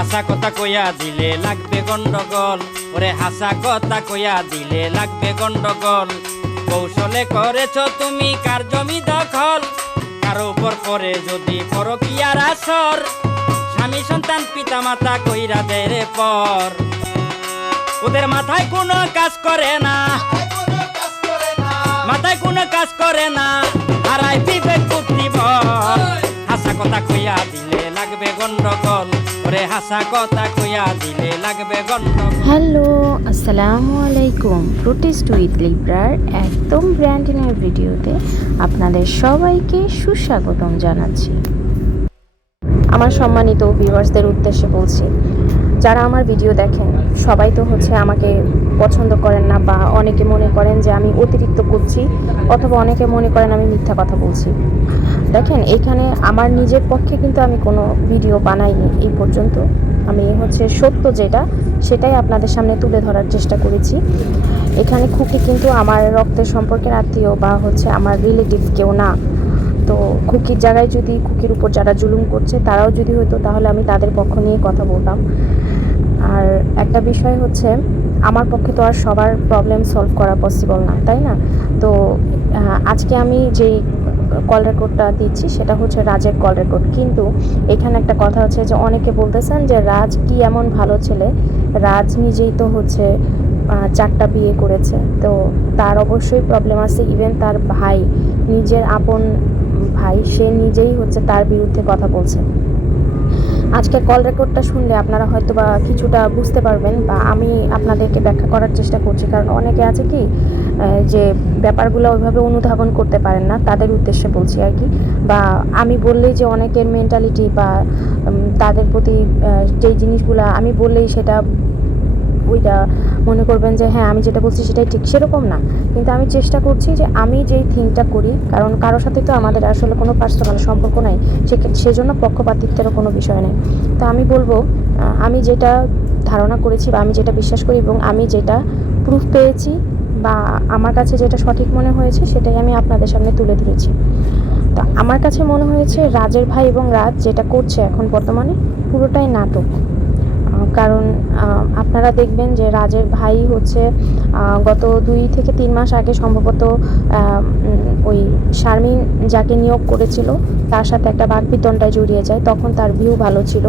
হাসা কথা কইয়া দিলে লাগবে গন্ডগোল, ওরে হাসা কথা কইয়া দিলে লাগবে গন্ডগোল। কৌশলে করেছ তুমি কার জমি দখল, কারো উপর পরে যদি পরকিয়ার আসর, স্বামী সন্তান পিতা মাতা কইরা দেয় রে পর। ওদের মাথায় কোনো কাজ করে না, মাথায় কোনো কাজ করে না, হারাই বিবেক বুদ্ধি বল। হাসা কথা কইয়া দিলে লাগবে গন্ডগোল, ওরে হাসা কথা কইয়া দিলে লাগবে গন্ডগোল। হ্যালো, আসসালামু আলাইকুম। প্রোটেস্ট উইথ লিব্রার একদম ব্র্যান্ড নিউ ভিডিওতে আপনাদের সবাইকে সুস্বাগতম জানাচ্ছি। আমার সম্মানিত ভিউয়ার্সদের উদ্দেশ্যে বলছি, যারা আমার ভিডিও দেখেন সবাই তো আমাকে পছন্দ করেন না, বা অনেকে মনে করেন যে আমি অতিরিক্ত করছি, অথবা অনেকে মনে করেন আমি মিথ্যা কথা বলছি। দেখেন, এখানে আমার নিজের পক্ষে কিন্তু আমি কোনো ভিডিও বানাইনি এই পর্যন্ত। আমি সত্য যেটা সেটাই আপনাদের সামনে তুলে ধরার চেষ্টা করেছি। এখানে খুকি কিন্তু আমার রক্তের সম্পর্কের আত্মীয় বা আমার রিলেটিভ কেউ না। তো খুকির জায়গায় যদি খুকির উপর যারা জুলুম করছে তারাও যদি হতো, তাহলে আমি তাদের পক্ষ নিয়ে কথা বলতাম। আর একটা বিষয় আমার পক্ষে তো আর সবার প্রবলেম সলভ করা পসিবল না, তাই না? তো আজকে আমি যেই কল রেকর্ডটা দিচ্ছি সেটা রাজের কল রেকর্ড। কিন্তু এখানে একটা কথা যে অনেকে বলতেছেন যে রাজ কি এমন ভালো ছেলে, রাজ নিজেই তো 4টা বিয়ে করেছে, তো তার অবশ্যই প্রবলেম আছে। ইভেন তার ভাই, নিজের আপন ভাই, সে নিজেই তার বিরুদ্ধে কথা বলছে। আজকের কল রেকর্ডটা শুনলে আপনারা হয়তো বা কিছুটা বুঝতে পারবেন, বা আমি আপনাদেরকে ব্যাখ্যা করার চেষ্টা করছি। কারণ অনেকে আছে কি যে ব্যাপারগুলো ওইভাবে অনুধাবন করতে পারেন না, তাদের উদ্দেশ্যে বলছি আর কি। বা আমি বললেই যে অনেকের মেন্টালিটি বা তাদের প্রতি যেই জিনিসগুলো আমি বললেই সেটা ওইটা মনে করবেন যে হ্যাঁ আমি যেটা বলছি সেটাই ঠিক, সেরকম না। কিন্তু আমি চেষ্টা করছি যে আমি যেই থিংটা করি, কারণ কারোর সাথে তো আমাদের আসলে কোনো পার্সোনাল সম্পর্ক নাই, সেজন্য পক্ষপাতিত্বেরও কোনো বিষয় নেই। তো আমি বলবো, আমি যেটা ধারণা করেছি বা আমি যেটা বিশ্বাস করি এবং আমি যেটা প্রুফ পেয়েছি বা আমার কাছে যেটা সঠিক মনে হয়েছে সেটাই আমি আপনাদের সামনে তুলে ধরেছি। তো আমার কাছে মনে হয়েছে রাজের ভাই এবং রাজ যেটা করছে এখন বর্তমানে পুরোটাই নাটক। কারণ আপনারা দেখবেন যে রাজের ভাই গত 2 থেকে 3 মাস আগে সম্ভবত ওই শারমিন যাকে নিয়োগ করেছিল তার সাথে একটা বাকবিতণ্ডায় জড়িয়ে যায়। তখন তার ভিউ ভালো ছিল,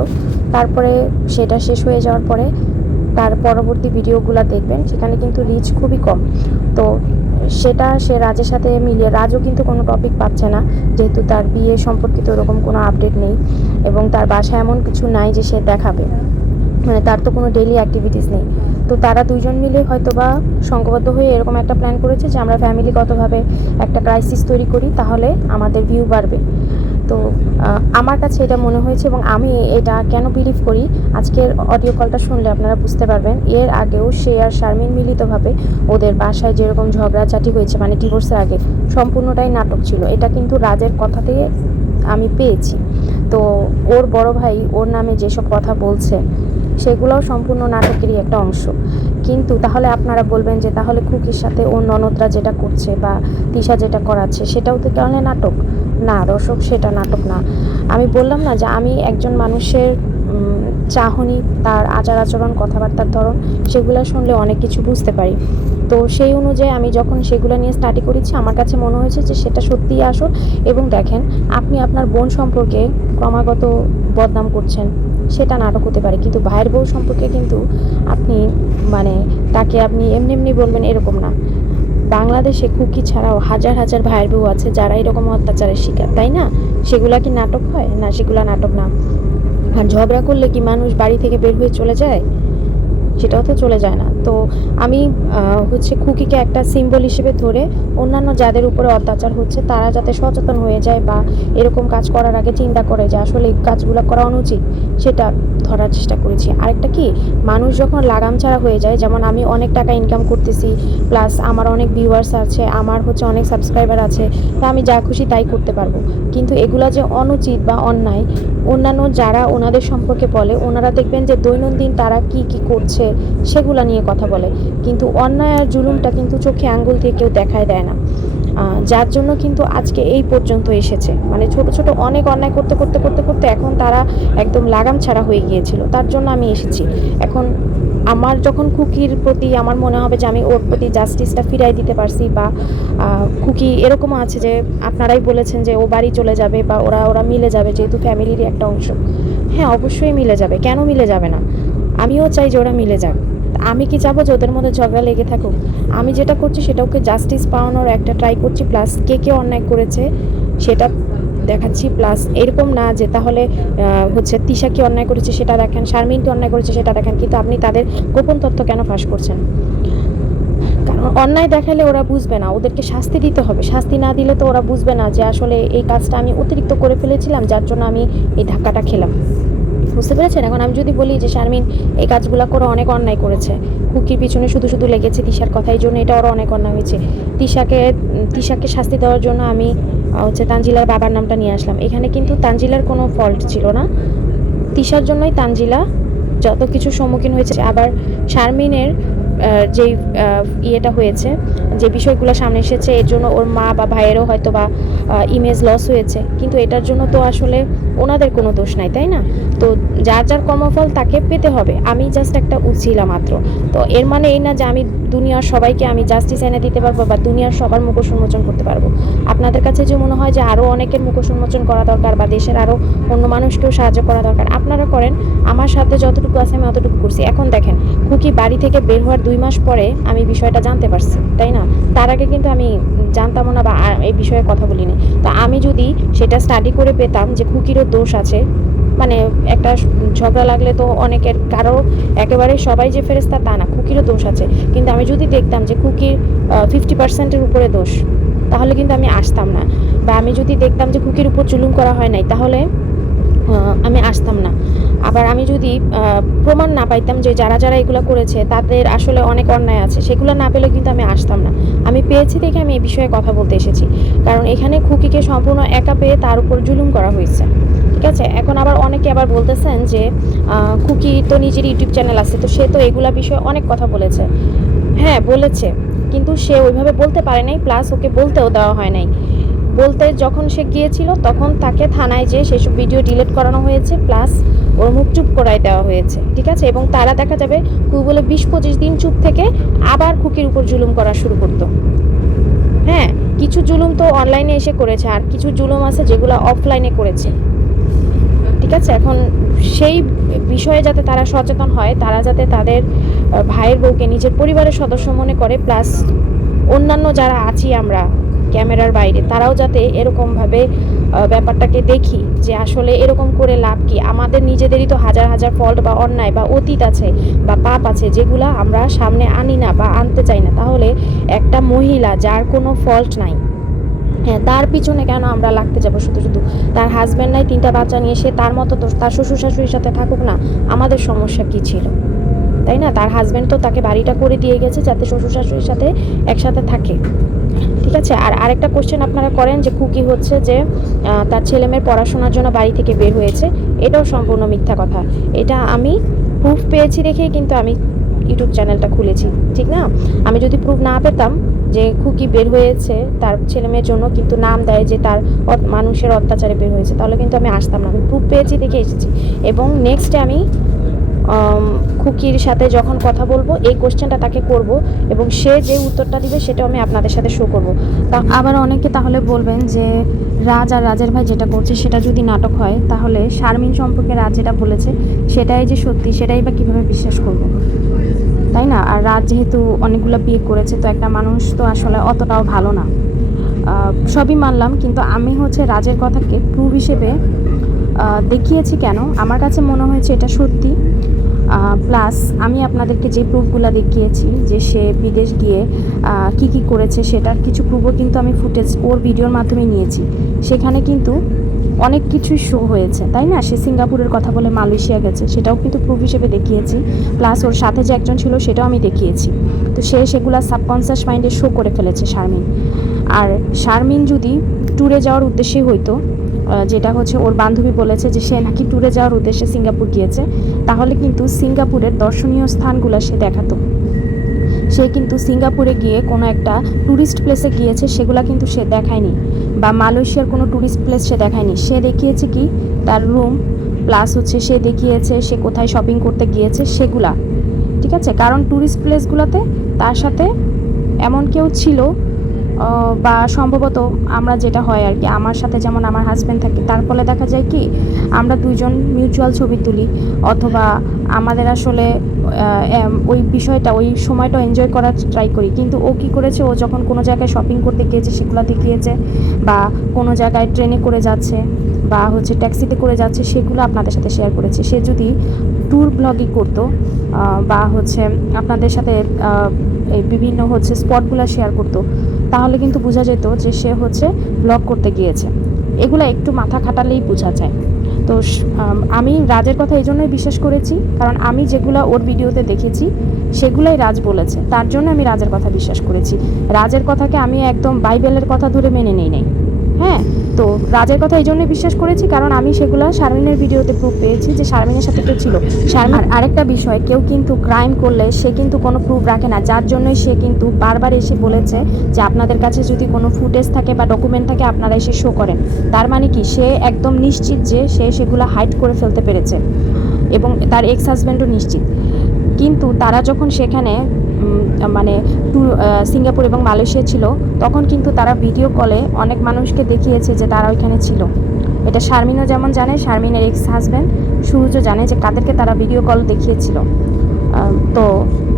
তারপরে সেটা শেষ হয়ে যাওয়ার পরে তার পরবর্তী ভিডিওগুলো দেখবেন সেখানে কিন্তু রিচ খুবই কম। তো সেটা সে রাজের সাথে মিলিয়ে, রাজও কিন্তু কোনো টপিক পাচ্ছে না, যেহেতু তার বিয়ে সম্পর্কিত ওরকম কোনো আপডেট নেই এবং তার বাসায় এমন কিছু নাই যে সে দেখাবে, তার তো কোনো ডেইলি অ্যাক্টিভিটিস নেই। তো তারা দুজন মিলে হয়তো বা সংঘবদ্ধ হয়ে এরকম একটা প্ল্যান করেছে যে আমরা ফ্যামিলিগতভাবে একটা ক্রাইসিস তৈরি করি, তাহলে আমাদের ভিউ বাড়বে। তো আমার কাছে এটা মনে হয়েছে এবং আমি এটা কেন বিলিভ করি, আজকের অডিও কলটা শুনলে আপনারা বুঝতে পারবেন। এর আগেও সে আর শারমিন মিলিতভাবে ওদের বাসায় যেরকম ঝগড়াঝাটি হয়েছে, মানে ডিভোর্সের আগে, সম্পূর্ণটাই নাটক ছিল। এটা কিন্তু রাজের কথা থেকে আমি পেয়েছি। তো ওর বড় ভাই ওর নামে যেসব কথা বলছে সেগুলোও সম্পূর্ণ নাটকেরই একটা অংশ। কিন্তু তাহলে আপনারা বলবেন যে তাহলে খুকির সাথে ওর ননদরা যেটা করছে বা তিশা যেটা করাচ্ছে সেটাও তো তাহলে নাটক? না দর্শক, সেটা নাটক না। আমি বললাম না যে আমি একজন মানুষের চাহনি, তার আচার আচরণ, কথাবার্তার ধরন, সেগুলো শুনলে অনেক কিছু বুঝতে পারি। তো সেই অনুযায়ী আমি যখন সেগুলো নিয়ে স্টাডি করেছি, আমার কাছে মনে হয়েছে যে সেটা সত্যিই আসল। এবং দেখেন, আপনি আপনার বোন সম্পর্কে ক্রমাগত বদনাম করছেন, সেটা নাটক হতে পারে, কিন্তু ভাইয়ের বউ সম্পর্কে কিন্তু আপনি তাকে আপনি এমনি এমনি বলবেন এরকম না। বাংলাদেশে খুকি ছাড়াও হাজার হাজার ভাইয়ের বউ আছে যারা এরকম অত্যাচারের শিকার, তাই না? সেগুলা কি নাটক হয়? না, সেগুলা নাটক না। আর ঝগড়া করলে কি মানুষ বাড়ি থেকে বের হয়ে চলে যায়? সেটাও তো চলে যায় না। তো আমি খুকিকে একটা সিম্বল হিসেবে ধরে অন্যান্য যাদের উপরে অত্যাচার হচ্ছে তারা যাতে সচেতন হয়ে যায় বা এরকম কাজ করার আগে চিন্তা করে যে আসলে এই কাজগুলো করা অনুচিত, সেটা ধরার চেষ্টা করেছি। আরেকটা কি, মানুষ যখন লাগাম ছাড়া হয়ে যায়, যেমন আমি অনেক টাকা ইনকাম করতেছি, প্লাস আমার অনেক ভিউয়ার্স আছে, আমার অনেক সাবস্ক্রাইবার আছে, তা আমি যা খুশি তাই করতে পারবো। কিন্তু এগুলা যে অনুচিত বা অন্যায়, অন্যান্য যারা ওনাদের সম্পর্কে বলে, ওনারা দেখবেন যে দৈনন্দিন তারা কি কি করছে সেগুলা নিয়ে কথা বলে, কিন্তু অন্যায় আর জুলুমটা কিন্তু চোখে আঙ্গুল দিয়ে কেউ দেখায় দেয় না। যার জন্য কিন্তু আজকে এই পর্যন্ত এসেছে। মানে ছোট ছোট অনেক অন্যায় করতে করতে করতে করতে এখন তারা একদম লাগাম ছাড়া হয়ে গিয়েছিল, তার জন্য আমি এসেছি। এখন আমার যখন খুকির প্রতি আমার মনে হবে যে আমি ওর প্রতি জাস্টিসটা ফিরাই দিতে পারছি, বা খুকি এরকমও আছে যে আপনারাই বলেছেন যে ও বাড়ি চলে যাবে বা ওরা ওরা মিলে যাবে, যেহেতু ফ্যামিলিরই একটা অংশ। হ্যাঁ, অবশ্যই মিলে যাবে, কেন মিলে যাবে না? আমিও চাই যে ওরা মিলে যাক। আমি কি চাবো যে ওদের মধ্যে ঝগড়া লেগে থাকুক? আমি যেটা করছি সেটা ওকে জাস্টিস পাওয়ানোর একটা ট্রাই করছি, প্লাস কে কে অন্যায় করেছে সেটা দেখাচ্ছি। প্লাস এরকম না যে তাহলে হচ্ছে তিশা কি অন্যায় করেছে সেটা দেখেন, শারমিন কি অন্যায় করেছে সেটা দেখেন, কিন্তু আপনি তাদের গোপন তথ্য কেন ফাঁস করছেন? কারণ অন্যায় দেখালে ওরা বুঝবে না, ওদেরকে শাস্তি দিতে হবে। শাস্তি না দিলে তো ওরা বুঝবে না যে আসলে এই কাজটা আমি অতিরিক্ত করে ফেলেছিলাম, যার জন্য আমি এই ধাক্কাটা খেলাম। বুঝতে পেরেছেন? এখন আমি যদি বলি যে শারমিন এই কাজগুলো করে অনেক অন্যায় করেছে, খুকির পিছনে শুধু শুধু লেগেছে তিশার কথা, এই জন্য এটা ওরা অনেক অন্যায় হয়েছে, তিশাকে শাস্তি দেওয়ার জন্য আমি হচ্ছে তানজিলার বাবার নামটা নিয়ে আসলাম। এখানে কিন্তু তানজিলার কোনো ফল্ট ছিল না, তিশার জন্যই তানজিলা যত কিছু সম্মুখীন হয়েছে। আবার শারমিনের যেই ইয়েটা হয়েছে, যে বিষয়গুলো সামনে এসেছে, এর জন্য ওর মা বা ভাইয়েরও হয়তো বা ইমেজ লস হয়েছে, কিন্তু এটার জন্য তো আসলে ওনাদের কোনো দোষ নাই, তাই না? তো যার যার কর্মফল তাকে পেতে হবে। আমি জাস্ট একটা উছিলা মাত্র। তো এর মানে এই না যে আমি দুনিয়ার সবাইকে আমি জাস্টিস এনে দিতে পারবো বা দুনিয়ার সবার মুখোশ উন্মোচন করতে পারবো। আপনাদের কাছে যে মনে হয় যে আরও অনেকের মুখোশ উন্মোচন করা দরকার বা দেশের আরও অন্য মানুষকেও সাহায্য করা দরকার, আপনারা করেন। আমার সাথে যতটুকু আছে আমি অতটুকু করছি। এখন দেখেন, খুকি বাড়ি থেকে বের হওয়ার 2 মাস পরে আমি বিষয়টা জানতে পারছি, তাই না? তার আগে কিন্তু আমি জানতাম না বা এই বিষয়ে কথা বলিনি। তো আমি যদি সেটা স্টাডি করে পেতাম যে খুকিরও দোষ আছে, মানে একটা ঝগড়া লাগলে তো অনেকের, কারো একেবারে সবাই যে ফেরেস্তা তা না, খুকিরও দোষ আছে, কিন্তু আমি যদি দেখতাম যে খুকির 50%-এর উপরে দোষ, তাহলে কিন্তু আমি আসতাম না। বা আমি যদি দেখতাম যে খুকির উপর জুলুম করা হয় নাই, তাহলে আমি আসতাম না। আবার আমি যদি প্রমাণ না পাইতাম যে যারা যারা এগুলো করেছে তাদের আসলে অনেক অন্যায় আছে, সেগুলো না পেলে কিন্তু আমি আসতাম না। আমি পেয়েছি দেখে আমি এই বিষয়ে কথা বলতে এসেছি, কারণ এখানে খুকিকে সম্পূর্ণ একা পেয়ে তার উপর জুলুম করা হয়েছে। ঠিক আছে? এখন আবার অনেকে আবার বলতেছেন যে খুকি তো নিজের ইউটিউব চ্যানেল আছে, তো সে তো এগুলা বিষয়ে অনেক কথা বলেছে। হ্যাঁ, বলেছে, কিন্তু সে ওইভাবে বলতে পারে নাই, প্লাস ওকে বলতেও দেওয়া হয় নাই। বলতে যখন সে গিয়েছিল তখন তাকে থানায় যেয়ে সেসব ভিডিও ডিলিট করানো হয়েছে, প্লাস ওর মুখ চুপ করাই দেওয়া হয়েছে। ঠিক আছে? এবং তারা দেখা যাবে খুব বলে 20-25 দিন চুপ থেকে আবার খুকির উপর জুলুম করা শুরু করতো। হ্যাঁ, কিছু জুলুম তো অনলাইনে এসে করেছে, আর কিছু জুলুম আছে যেগুলো অফলাইনে করেছে। ঠিক আছে? এখন সেই বিষয়ে যাতে তারা সচেতন হয়, তারা যাতে তাদের ভাইয়ের বউকে নিজের পরিবারের সদস্য মনে করে, প্লাস অন্যান্য যারা আছি আমরা ক্যামেরার বাইরে, তারাও যাতে এরকমভাবে ব্যাপারটাকে দেখি যে আসলে এরকম করে লাভ কি। আমাদের নিজেদেরই তো হাজার হাজার ফল্ট বা অন্যায় বা অতীত আছে বা পাপ আছে, যেগুলো আমরা সামনে আনি না বা আনতে চাই না। তাহলে একটা মহিলা যার কোনো ফল্ট নাই, হ্যাঁ, তার পিছনে কেন আমরা লাগতে যাবো শুধু শুধু? তার হাজব্যান্ড নাই, 3টা বাচ্চা নিয়ে সে তার মতো তো তার শ্বশুর শাশুড়ির সাথে থাকুক না, আমাদের সমস্যা কি ছিল? তাই না? তার হাজব্যান্ড তো তাকে বাড়িটা করে দিয়ে গেছে যাতে শ্বশুর শাশুড়ির সাথে একসাথে থাকে। ঠিক আছে? আর আরেকটা কোশ্চেন আপনারা করেন যে খুকি হচ্ছে যে তার ছেলেমেয়ের পড়াশোনার জন্য বাড়ি থেকে বের হয়েছে, এটাও সম্পূর্ণ মিথ্যা কথা। এটা আমি প্রুফ পেয়েছি দেখেই কিন্তু আমি ইউটিউব চ্যানেলটা খুলেছি, ঠিক না? আমি যদি প্রুফ না পেতাম যে খুকি বের হয়েছে তার ছেলেমেয়ের জন্য, কিন্তু নাম দেয় যে তার মানুষের অত্যাচারে বের হয়েছে, তাহলে কিন্তু আমি আসতাম না। আমি প্রুফ পেয়েছি দেখে এসেছি। এবং নেক্সটে আমি খুকির সাথে যখন কথা বলবো এই কোশ্চেনটা তাকে করব, এবং সে যে উত্তরটা দিবে সেটাও আমি আপনাদের সাথে শো করব। আবার অনেকে তাহলে বলবেন যে রাজ আর রাজের ভাই যেটা করছে সেটা যদি নাটক হয়, তাহলে শারমিন সম্পর্কে রাজ যেটা বলেছে সেটাই যে সত্যি, সেটাই বা কীভাবে বিশ্বাস করব? তাই না? আর রাজ যেহেতু অনেকগুলো বিয়ে করেছে, তো একটা মানুষ তো আসলে অতটাও ভালো না। সবই মানলাম, কিন্তু আমি হচ্ছে রাজের কথাকে প্রুফ হিসেবে দেখিয়েছি। কেন? আমার কাছে মনে হয়েছে এটা সত্যি। প্লাস আমি আপনাদেরকে যে প্রুফগুলো দেখিয়েছি যে সে বিদেশ গিয়ে কি কি করেছে, সেটার কিছু প্রুফও কিন্তু আমি ফুটেজ ওর ভিডিওর মাধ্যমে নিয়েছি। সেখানে কিন্তু অনেক কিছুই শো হয়েছে, তাই না? সে সিঙ্গাপুরের কথা বলে মালয়েশিয়া গেছে, সেটাও কিন্তু প্রুফ হিসেবে দেখিয়েছি। প্লাস ওর সাথে যে একজন ছিল সেটাও আমি দেখিয়েছি। তো সেগুলো সাবকনসিয়াস মাইন্ডে শো করে ফেলেছে শারমিন। আর শারমিন যদি ট্যুরে যাওয়ার উদ্দেশ্যেই হইতো, যেটা হচ্ছে ওর বান্ধবী বলেছে যে সে নাকি ট্যুরে যাওয়ার উদ্দেশ্যে সিঙ্গাপুর গিয়েছে, তাহলে কিন্তু সিঙ্গাপুরের দর্শনীয় স্থানগুলো সে দেখাতো। সে কিন্তু সিঙ্গাপুরে গিয়ে কোনো একটা ট্যুরিস্ট প্লেসে গিয়েছে, সেগুলা কিন্তু সে দেখায়নি, বা মালয়েশিয়ার কোনো ট্যুরিস্ট প্লেস সে দেখায়নি। সে দেখিয়েছে কি তার রুম, প্লাস হচ্ছে সে দেখিয়েছে সে কোথায় শপিং করতে গিয়েছে সেগুলা, ঠিক আছে। কারণ ট্যুরিস্ট প্লেসগুলোতে তার সাথে এমন কেউ ছিল, বা সম্ভবত আমরা যেটা হয় আর কি, আমার সাথে যেমন আমার হাজব্যান্ড থাকে, তার ফলে দেখা যায় কি আমরা দুইজন মিউচুয়াল ছবি তুলি, অথবা আমাদের আসলে ওই বিষয়টা ওই সময়টা এনজয় করার ট্রাই করি। কিন্তু ও কী করেছে, ও যখন কোনো জায়গায় শপিং করতে গিয়েছে সেগুলো দেখিয়েছে, বা কোনো জায়গায় ট্রেনে করে যাচ্ছে বা হচ্ছে ট্যাক্সিতে করে যাচ্ছে, সেগুলো আপনাদের সাথে শেয়ার করেছে। সে যদি ট্যুর ব্লগই করতো, বা হচ্ছে আপনাদের সাথে এই বিভিন্ন হচ্ছে স্পটগুলো শেয়ার করতো, তাহলে কিন্তু বোঝা যেত যে সে হচ্ছে ব্লগ করতে গিয়েছে। এগুলো একটু মাথা খাটালেই বোঝা যায়। তো আমি রাজের কথা এই জন্যই বিশ্বাস করেছি, কারণ আমি যেগুলো ওর ভিডিওতে দেখেছি সেগুলোই রাজ বলেছে, তার জন্য আমি রাজের কথা বিশ্বাস করেছি। রাজের কথাকে আমি একদম বাইবেলের কথা ধরে মেনে নেই নাই। হ্যাঁ, তো রাজের কথা এই জন্যই বিশ্বাস করেছি কারণ আমি সেগুলো শারমিনের ভিডিওতে প্রুফ পেয়েছি যে শারমিনের সাথে কেউ ছিল। শারমিন আরেকটা বিষয়, কেউ কিন্তু ক্রাইম করলে সে কিন্তু কোনো প্রুফ রাখে না, যার জন্যই সে কিন্তু বারবার এসে বলেছে যে আপনাদের কাছে যদি কোনো ফুটেজ থাকে বা ডকুমেন্ট থাকে আপনারা এসে শো করেন। তার মানে কি সে একদম নিশ্চিত যে সে সেগুলো হাইড করে ফেলতে পেরেছে, এবং তার এক্স হাজব্যান্ডও নিশ্চিত। কিন্তু তারা যখন সেখানে মানে সিঙ্গাপুর এবং মালয়েশিয়া ছিল, তখন কিন্তু তারা ভিডিও কলে অনেক মানুষকে দেখিয়েছে যে তারা ওইখানে ছিল। এটা শারমিনও যেমন জানে, শারমিনের এক্স হাজব্যান্ড সুরজও জানে যে কাদেরকে তারা ভিডিও কল দেখিয়েছিল। তো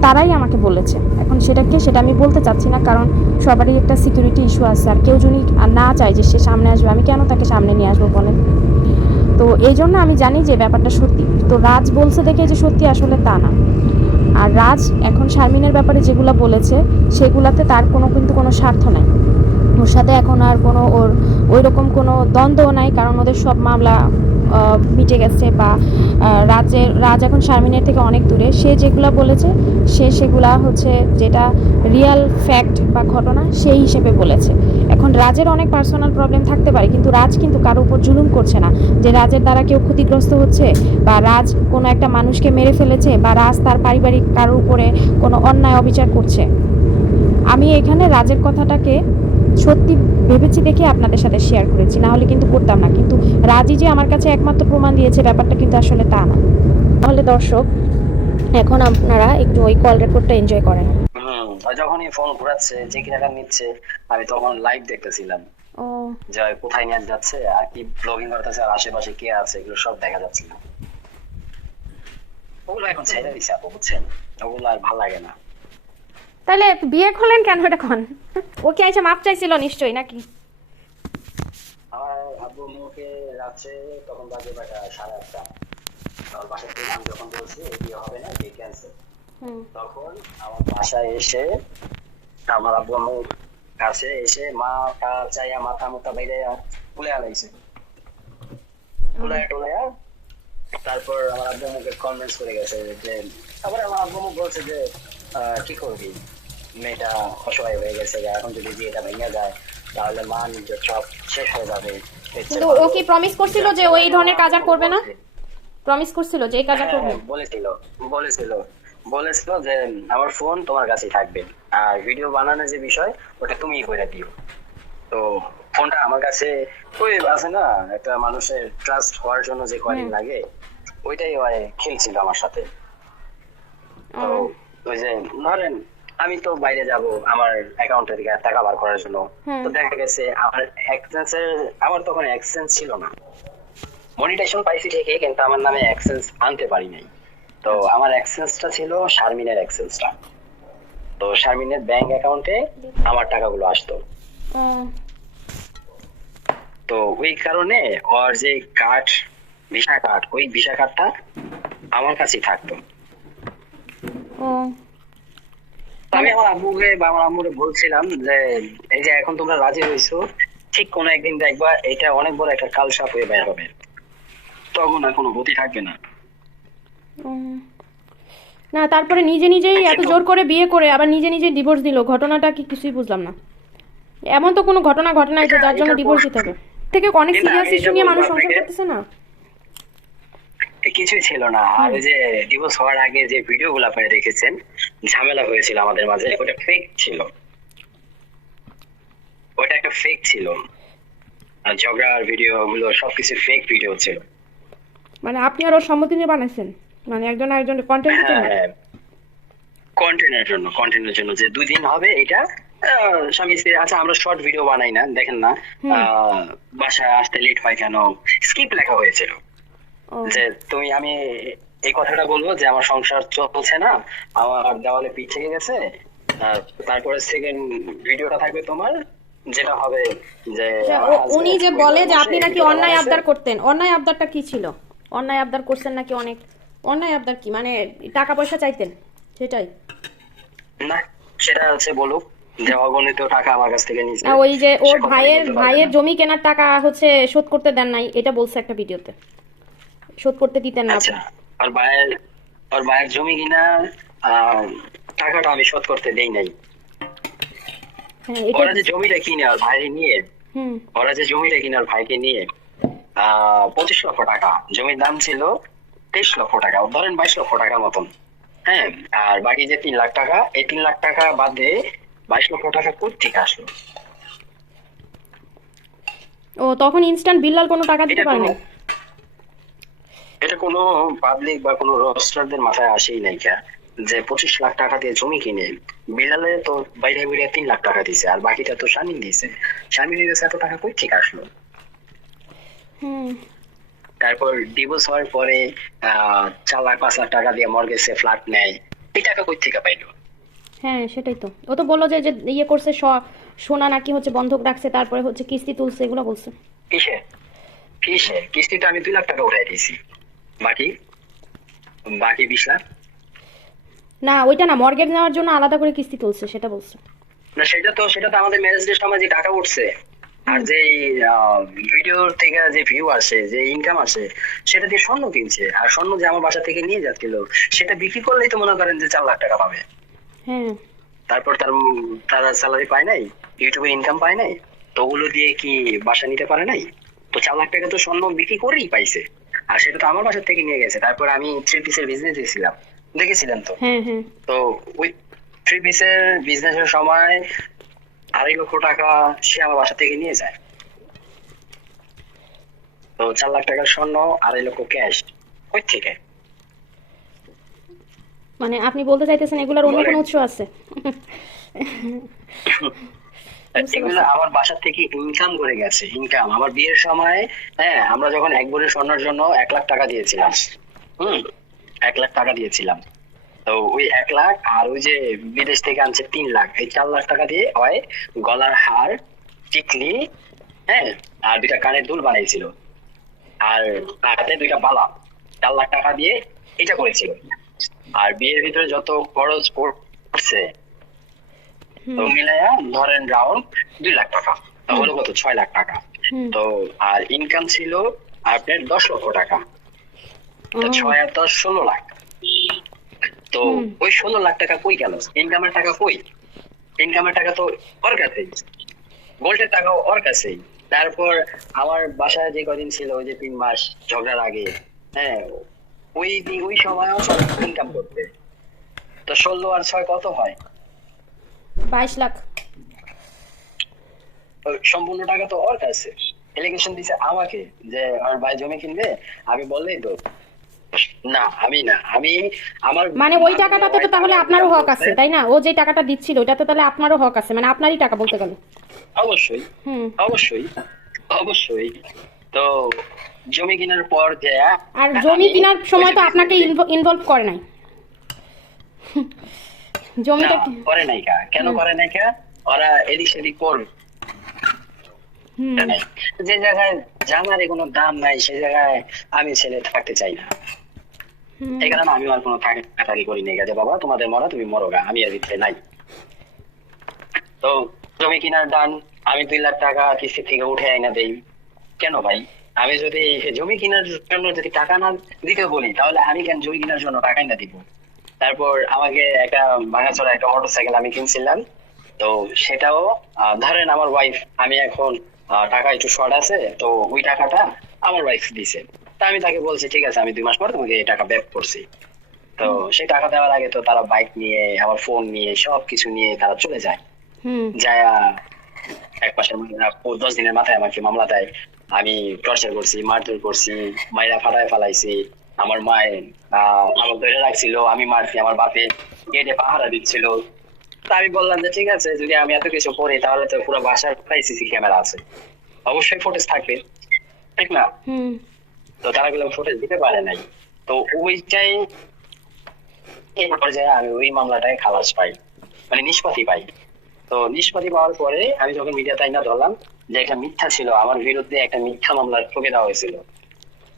তারাই আমাকে বলেছে। এখন সেটা আমি বলতে চাচ্ছি না, কারণ সবারই একটা সিকিউরিটি ইস্যু আছে, আর কেউ যদি না চায় যে সে সামনে আসবে, আমি কেন তাকে সামনে নিয়ে আসবো বলেন। তো এই জন্য আমি জানি যে ব্যাপারটা সত্যি। তো রাজ বলছে দেখে যে সত্যি, আসলে তা না। আর রাজ এখন শারমিনের ব্যাপারে যেগুলো বলেছে সেগুলাতে তার কিন্তু কোনো স্বার্থ নাই, ওর সাথে এখন আর কোনো ওই রকম কোনো দ্বন্দ্ব নাই, কারণ ওদের সব মামলা মিটে গেছে, বা রাজ এখন শারমিনের থেকে অনেক দূরে। সে যেগুলো বলেছে সেগুলা হচ্ছে যেটা রিয়াল ফ্যাক্ট বা ঘটনা সেই হিসেবে বলেছে। এখন রাজের অনেক পার্সোনাল প্রবলেম থাকতে পারে, কিন্তু রাজ কিন্তু কারো উপর জুলুম করছে না যে রাজের দ্বারা কেউ ক্ষতিগ্রস্ত হচ্ছে, বা রাজ কোনো একটা মানুষকে মেরে ফেলেছে, বা রাজ তার পারিবারিক কারোর উপরে কোনো অন্যায় অবিচার করছে। আমি এখানে রাজের কথাটাকে সত্যি ভেবেছি দেখে আপনাদের সাথে শেয়ার করেছি, না হলে কিন্তু করতাম না। কিন্তু রাজি যে আমার কাছে একমাত্র প্রমাণ দিয়েছে ব্যাপারটা কিন্তু আসলে তা না। তাহলে দর্শক, এখন আপনারা একটু ওই কল রেকর্ডটা এনজয় করেন। যখনই ফোন ঘোরাচ্ছে যে কিনাটা নিচ্ছে, আমি তখন লাইভ দেখতেছিলাম ও যে কোথায় নিয়ে যাচ্ছে আর কি ব্লগিং করতেছে, আর আশেপাশে কে আছে এগুলো সব দেখা যাচ্ছিল। ওগুলো এখন ছেড়ে দিছে আপু, বুঝছেন, ওগুলো আর ভালো লাগে না। তাহলে বিয়ে করলেন কেন এটা কোন? ও কি আইসা মাপ চাইছিল নিশ্চয়ই নাকি? আমার আব্বু মুখে রাত্রে তখন বাজে 8:30, আমার বাসা থেকে আমি যখন বলছি বিয়ে হবে না, বিয়ে ক্যান্সেল, তখন আমার বাসায় এসে আমার আব্বু আম্মুর কাছে এসে মা কার চাইয়া মাথা মুথা বাইরে খুলে আলাইছে, টুলাইয়া তারপর আমার আব্বু আম্মুকে কনভিন্স করে গেছে যে, তারপরে আমার আব্বু আম্মু বলছে যে কি করবি, মেয়েটা অসহায় হয়ে গেছে, এখন যদি বিয়েটা ভেঙে যায় তাহলে মা নিজের সব শেষ হয়ে যাবে। কিন্তু ও কি প্রমিস করছিল যে ওই ধরনের কাজ আর করবে না? প্রমিস করছিল যে এই কাজ আর করবে? বলেছিল যে আমার ফোন তোমার কাছেই থাকবে, আর ভিডিও বানানোর যে বিষয় ওটা তুমিই করে দিও। তো ফোনটা আমার কাছে ওই আছে না, একটা মানুষের ট্রাস্ট হওয়ার জন্য যে কয়েন লাগে, ওইটাই খেলছিল আমার সাথে। তো ওই যে ধরেন আমি তো বাইরে যাব আমার অ্যাকাউন্টে থেকে টাকা বার করার জন্য, তো দেখা গেছে আমার তখন এক্সচেঞ্জ ছিল না, মনিটাইজেশন পাইছি ঠিকই, কিন্তু আমার নামে এক্সচেঞ্জ আনতে পারি নাই। তো আমার এক্সচেঞ্জটা ছিল শারমিনের এক্সচেঞ্জটা, তো শারমিনের ব্যাংক অ্যাকাউন্টে আমার টাকাগুলো আসতো। তো ওই কারণে ওর যে কার্ড, ভিসা কার্ড, ওই ভিসা কার্ডটা আমার কাছেই থাকতো। আমি আমার আব্বুকে বা আমার আম্মুকে বলছিলাম যে এই যে এখন তোমরা রাজি হয়েছো, ঠিক কোনো একদিন দেখবা এটা অনেক বড় একটা কালসাপ হয়ে বের হবে, তখন আর কোনো গতি থাকবে না। না, তারপরে নিজে নিজেই এত জোর করে বিয়ে করে আবার নিজে নিজে ডিভোর্স দিল, ঘটনাটা কি কিছুই বুঝলাম না। এমন তো কোনো ঘটনা ঘটনাই তো যার জন্য ডিভোর্স দিতে হবে। থেকে অনেক সিরিয়াস ইস্যু নিয়ে মানুষ সংসার করতেছে না। কিছুই ছিল না। আর ওই যে ডিভোর্স হওয়ার আগে যে ভিডিওগুলো আপনি দেখেছেন, ঝামেলা হয়েছিল আমাদের মাঝে, ওটা ফেক ছিল, ওটা একটা ফেক ছিল। আর ঝগড়ার ভিডিও গুলো সবকিছু ফেক ভিডিও ছিল। মানে আপনি আর ওর সম্মতি নিয়ে বানাইছেন, মানে একজন আরেকজনের কন্টেন্টের জন্য? হ্যাঁ, কন্টেন্টের জন্য যে 2 দিন হবে এটা স্বামী স্ত্রী। আচ্ছা, আমরা শর্ট ভিডিও বানাই না, দেখেন না বাসায় আসতে লেট হয় কেন, স্কিপ লেখা হয়েছিল ও, যে আমি এই কথাটা বলবো যে আমার সংসার চলছে না, আমার দেওয়ালে পিঠ থেকে গেছে। তারপরে সেকেন্ড ভিডিওটা থাকবে তোমার, যেটা হবে যে আচ্ছা, আমার উনি husband যে ওই বলে ঘরে যে বসে আপনি নাকি ভিডিওটা অন্যায় বানাচ্ছে। আবদার করতেন, অন্যায় আবদারটা কি ছিল? অন্যায় আবদার করছেন নাকি অনেক? অন্যায় আবদার কি মানে টাকা পয়সা চাইতেন সেটাই? না, সেটা হচ্ছে বলুক যে অগণিত টাকা আমার কাছ থেকে নিয়েছে। ওই যে সে ওর কথাটা ভাইয়ের বলতে পারবে ভাইয়ের না। জমি কেনার টাকা হচ্ছে শোধ করতে দেন নাই, এটা বলছে একটা ভিডিওতে, শোধ করতে দিতেন না আচ্ছা, আপনি। ওর ভাইয়ের জমি কিনা টাকাটা আমি শোধ করতে দেই নাই। হ্যাঁ এটা। ওরা যে জমিটা কিনে আর ভাইকে নিয়ে, হুম। ওরা যে জমিটা কিনে আর ভাইকে নিয়ে 25 লক্ষ টাকা, জমির দাম ছিল 23 লক্ষ টাকা, ধরেন 22 লক্ষ টাকার মতন। হ্যাঁ, আর বাকি যে 3 লাখ টাকা, এই 3 লাখ টাকা বাদে 22 লক্ষ টাকা কোত্থেকে আসলো? ও তখন ইনস্ট্যান্ট বিল্লাল কোনো টাকা দিতে এটা পারে কোনো না? এটা কোনো পাবলিক বা কোনো রোস্টারদের মাথায় আসেই নাই কে যে 25 লাখ টাকা দিয়ে জমি কিনে বিলালে তো বাইরে বাইরে 3 লাখ টাকা দিছে, আর বাকিটা তো শামিন দিয়েছে। শামিনের কাছে এত টাকা কই থেকে আসলো? হুম। তারপর ডিভোর্স হওয়ার পরে 4 লাখ 5 লাখ টাকা দিয়ে মর্গেজে ফ্ল্যাট নেয়, এই টাকা কই থেকে পাইলো? হ্যাঁ সেটাই তো, ও তো বললো যে যে ইয়ে করছে, সোনা নাকি হচ্ছে বন্ধক রাখছে, তারপরে হচ্ছে কিস্তি তুলছে, এগুলো বলছে। কিসে কিস্তিটা আমি 2 লাখ টাকা উঠাই দিয়েছি, বাকি বাকি 20 লাখ। না ওইটা না, মর্গেজ নেওয়ার জন্য আলাদা করে কিস্তি তুলছে, সেটা বলছে। না, সেটা তো আমাদের ম্যারেজ ডের সময় যে টাকা উঠছে, আর যে ভিডিও থেকে যে ভিউ আসে, যে ইনকাম আসে, সেটা দিয়ে স্বর্ণ কিনছে। আর স্বর্ণ যে আমার বাসা থেকে নিয়ে যাচ্ছিল, সেটা বিক্রি করলেই তো মনে করেন যে 4 লাখ টাকা পাবে। হ্যাঁ। তারপর তারা স্যালারি পায় নাই, ইউটিউবে ইনকাম পায় নাই, তো ওগুলো দিয়ে কি বাসা নিতে পারে নাই? তো 4 লাখ টাকা তো স্বর্ণ বিক্রি করেই পাইছে, আর সেটা তো আমার বাসা থেকে নিয়ে গেছে। তারপর আমি 3 পিসের বিজনেস দিয়েছিলাম, দেখেছিলেন তো? হ্যাঁ হ্যাঁ। তো ওই 3 পিসের বিজনেসের সময় 2.5 লক্ষ টাকা সে আমার বাসা থেকে নিয়ে যায়। তো 4 লাখ টাকার স্বর্ণ, 2.5 লক্ষ ক্যাশ, কই থেকে? মানে আপনি বলতে চাইতেছেন এগুলোর অন্য বলেন। কোনো উৎস আছে? বুঝতে এগুলো পারছি। আমার বাসা থেকে ইনকাম করে গেছে, ইনকাম। আমার বিয়ের সময়, হ্যাঁ, আমরা যখন 1 ভরি স্বর্ণের জন্য 1 লাখ টাকা দিয়েছিলাম। 1 লাখ টাকা দিয়েছিলাম। তো ওই 1 লাখ আর ওই যে বিদেশ থেকে আনছে 3 লাখ, এই 4 লাখ টাকা দিয়ে হয় গলার হার, টিকলি, হ্যাঁ, আর 2টা কানের দুল বানাইছিল, আর হাতে 2টা বালা, 4 লাখ টাকা দিয়ে এটা করেছিল। আর বিয়ের ভিতরে যত খরচ পড়ছে তো মিলাইয়া ধরেন রাউন্ড 2 লাখ টাকা, তাহলে কত? 6 লাখ টাকা। হুম। তো আর ইনকাম ছিল আপনার 10 লক্ষ টাকা, তো 6 আর 10 16 লাখ। তো ওই 16 লাখ টাকা কই গেল? ইনকামের টাকা কই? ইনকামের টাকা তো ওর কাছেই, গোল্ডের টাকাও ওর কাছেই। তারপর আমার বাসায় যে কদিন ছিল, ওই যে 3 মাস ঝগড়ার আগে, হ্যাঁ, ওই সময়ও ইনকাম করতে। তো 16 আর 6 কত হয়? 22 লাখ। সম্পূর্ণ টাকা তো ওর কাছে। এলিগেশন দিছে আমাকে যে আমার ভাই জমি কিনবে, আমি বললেই তো না, আমি আমার মানে ওই টাকাটাতে তো তাহলে আপনারও হক আছে, তাই না? ও যে টাকাটা দিচ্ছিল ওটাতে তাহলে আপনারও হক আছে, মানে আপনারই টাকা বলতে গেলে। অবশ্যই, হুম। অবশ্যই, অবশ্যই। তো জমি কেনার পর যে আর জমি কেনার সময় তো আপনাকে ইনভলভ করে নাই জমিটা না, করে নাই কেন করে নাই? ওরা এদিক সেদিক করবে। যে জায়গায় জানার কোনো দাম নাই, সে জায়গায় আমি ছেলে থাকতে চাই না। এই কারণে আমি আর কোনো থাকি করি নাই যে বাবা তোমাদের মরা, তুমি মরো গা, আমি আর ভিতরে নাই। তো জমি কেনার দান আমি 2 লাখ টাকা কিস্তি থেকে উঠে আইনা দেই। কেন ভাই? আমি যদি জমি কেনার জন্য যদি টাকা না দিতে বলি, তাহলে আমি কেন জমি কেনার জন্য টাকাই না দিব? তারপর আমাকে একটা ভাঙাচোরা একটা মোটরসাইকেল আমি কিনছিলাম, তো সেটাও ধরেন আমার ওয়াইফ, আমি এখন টাকা একটু শর্ট আছে, তো ওই টাকাটা আমার ওয়াইফ দিছে। তা আমি তাকে বলছি ঠিক আছে আমি 2 মাস পর তোমাকে এই টাকা ব্যাক করছি। তো সেই টাকা দেওয়ার আগে তো তারা বাইক নিয়ে আমার ফোন নিয়ে সবকিছু নিয়ে তারা চলে যায়। হুম যায়া এক মাসের মধ্যে 10 দিনের মাথায় আমাকে মামলা দেয়। আমি টর্চার করছি, মারধর করছি, মাইরা ফাটায় ফালাইছি। আমার মায়ের আমার ধরে রাখছিল, আমি মারছি, আমার বাপে গেটে পাহারা দিচ্ছিল। তা আমি বললাম যে ঠিক আছে যদি আমি এত কিছু করি তাহলে তো পুরো বাসার প্রায় সিসি ক্যামেরা আছে, অবশ্যই ফুটেজ থাকবে, ঠিক না? হুম তো তারা গুলো ফুটেজ দিতে পারে নাই। তো ওইটাই এই পর্যায়ে আমি ওই মামলাটায় খালাস পাই, মানে নিষ্পত্তি পাই। তো নিষ্পত্তি পাওয়ার পরে আমি যখন মিডিয়াতে না ধরলাম যে একটা মিথ্যা ছিল, আমার বিরুদ্ধে একটা মিথ্যা মামলা ঠকে দেওয়া হয়েছিল।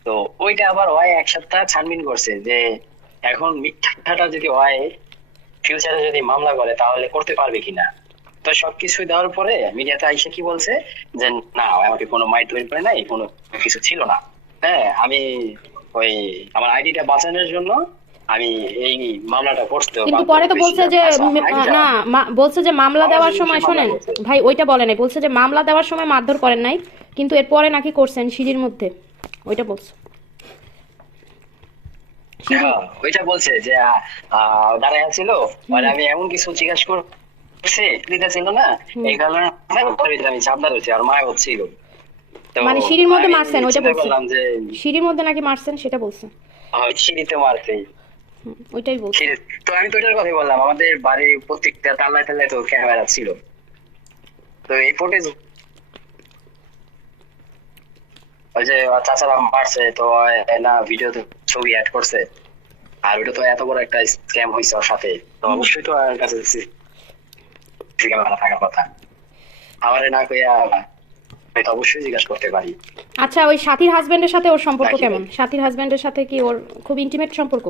তো ওইটা আবার হয় 1 সপ্তাহ ছানবিন করছে যে এখন মিথ্যাটা যদি হয় ফিউচারে যদি মামলা করে তাহলে করতে পারবে কিনা। তো সবকিছু দেওয়ার পরে মিডিয়াতে আইসা কি বলছে যে না আমাকে কোনো মাইট তৈরি করে নাই, কোনো কিছু ছিল না। হ্যাঁ আমি ওই আমার আইডিটা বাঁচানোর জন্য আমি এই মামলাটা করতে। কিন্তু পরে তো বলছে যে না বলছে যে মামলা দেওয়ার সময় শোনেন ভাই ওইটা বলে নাই, বলছে যে মামলা দেওয়ার সময় মারধর করেন নাই কিন্তু এরপরে নাকি করছেন সিঁড়ির মধ্যে, ওইটা বলছে। ওইটা বলছে যে দাঁড়ায় ছিল মানে আমি এমন কিছু জিজ্ঞাসা করছে দিতেছিল না, এই কারণে আমি চাপদার হচ্ছে আর মায় হচ্ছিল। মানে সিঁড়ির মধ্যে মারছেন ওইটা বলছে, বললাম যে সিঁড়ির মধ্যে নাকি মারছেন সেটা বলছে, সিঁড়িতে মারছে। ওইটাই বলছে। তো আমি তো ওইটার কথাই বললাম, আমাদের বাড়ির প্রত্যেকটা তাল্লায় তাল্লায় তো ক্যামেরা ছিল। তো এই ফুটেজ ওই যে চাচারা মারছে তো না ভিডিওতে ছবি অ্যাড করছে, আর ওটা তো এত বড় একটা স্ক্যাম হয়েছে ওর সাথে, তো অবশ্যই তো আর কাছে ক্যামেরা থাকার কথা। আমারে না কইয়া আমি তো অবশ্যই জিজ্ঞাসা করতে পারি। আচ্ছা ওই সাথীর হাজবেন্ডের সাথে ওর সম্পর্ক কেমন? সাথীর হাজবেন্ডের সাথে কি ওর খুব ইন্টিমেট সম্পর্ক?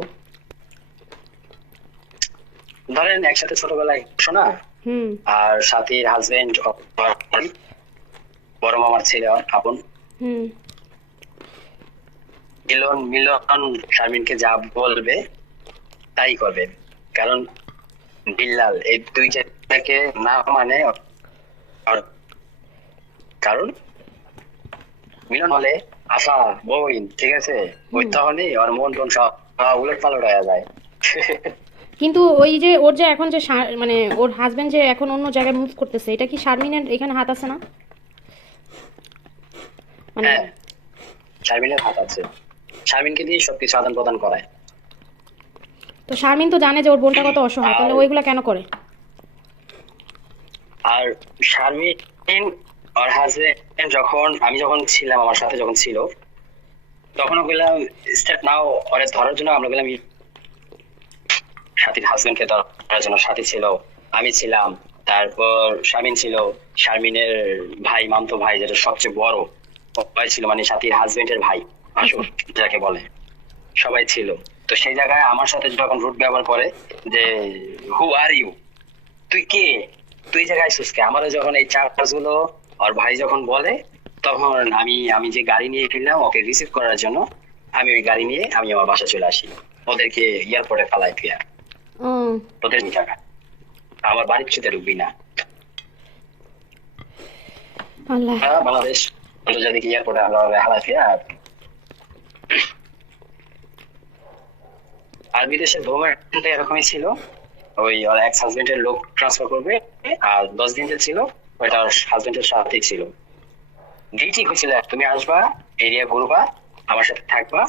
ধরেন একসাথে ছোটবেলায় শোনা, আর সাথীর হাজবেন্ড বড় মামার ছেলে আপন। মিলন শারমিনকে যা বলবে তাই করবে, কারণ বিল্লাল এই দুইটাকে না মানে, কারণ মিলন হলে আশা বইন ঠিক আছে ওই তখনই ওর মন টন সব উলট পালট হয়ে যায়। কিন্তু ওই যে ওর যে এখন যে মানে ওর হাজবেন্ড যে এখন অন্য জায়গায় মুভ করতেছে, এটা কি শারমিনের এখানে হাত আছে না? মানে হ্যাঁ শারমিনের হাত আছে, শারমিনকে দিয়ে সবকিছু আদান প্রদান করায়। তো শারমিন তো জানে যে ওর বোনটা কত অসহায়, তাহলে ওইগুলা কেন করে? আর শারমিন ওর হাজবেন্ড যখন আমি যখন ছিলাম আমার সাথে যখন ছিল তখন বললাম স্টেপ নাও ওরে ধরার জন্য, আমরা বললাম সাথীর হাজবেন্ডকে ধরার জন্য সাথী ছিল, আমি ছিলাম, তারপর শারমিন ছিল, শারমিনের ভাই মামতো ভাই যেটা সবচেয়ে বড় ভাই ছিল, মানে সাথীর হাজবেন্ডের ভাই আসল যাকে বলে, সবাই ছিল। তো সেই জায়গায় আমার সাথে যখন রুট ব্যবহার করে যে হু আর ইউ, তুই কে, তুই জায়গায় সুস্কে, আমারও যখন এই চার্জগুলো আর ভাই যখন বলে তখন আমি যে গাড়ি নিয়ে ফিরলাম ওকে রিসিভ করার জন্য, আমি ওই গাড়ি নিয়ে আমি আমার বাসা চলে আসি, ওদেরকে এয়ারপোর্টে ফেলাই ফিয়া তোদের জায়গা, আমার বাড়ির ছুটে ঢুকবি না। আল্লাহ বাংলাদেশ আন্তর্জাতিক এয়ারপোর্টে আমরা হালাই ফিয়া। আর বিদেশের গভর্নমেন্ট এরকমই ছিল, ওই ওর এক্স হাজবেন্ডের লোক ট্রান্সফার করবে, আর 10 দিন যে ছিল ওইটা ওর হাজবেন্ডের সাথেই ছিল। ডিউটি হয়েছিল তুমি আসবা এরিয়া ঘুরবা আমার সাথে থাকবা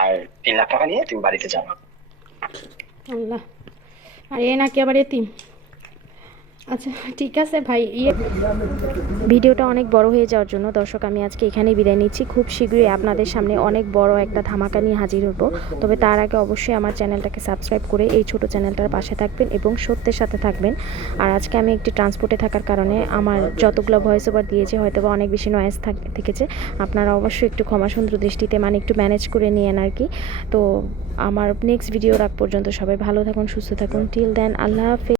আর 3 লাখ টাকা নিয়ে তুমি বাড়িতে যাবা। আল্লাহ, আর এ নাকি আবার এতিম। আচ্ছা ঠিক আছে ভাই, ভিডিওটা অনেক বড় হয়ে যাওয়ার জন্য দর্শক আমি আজকে এখানেই বিদায় নিচ্ছি। খুব শীঘ্রই আপনাদের সামনে অনেক বড় একটা ধামাকা নিয়ে হাজির হবো, তবে তার আগে অবশ্যই আমার চ্যানেলটাকে সাবস্ক্রাইব করে এই ছোট চ্যানেলটার পাশে থাকবেন এবং সত্যের সাথে থাকবেন। আর আজকে আমি একটি ট্রান্সপোর্টে থাকার কারণে আমার যতগুলো ভয়েস ওভার দিয়েছি হয়তো বা অনেক বেশি নয়েজ থেকেছে, আপনারা অবশ্যই একটু ক্ষমাসুন্দর দৃষ্টিতে মানে একটু ম্যানেজ করে নিয়েন আর কি। তো আমার নেক্সট ভিডিও রাখ পর্যন্ত সবাই ভালো থাকুন, সুস্থ থাকুন, টিল দেন আল্লাহ হাফেজ।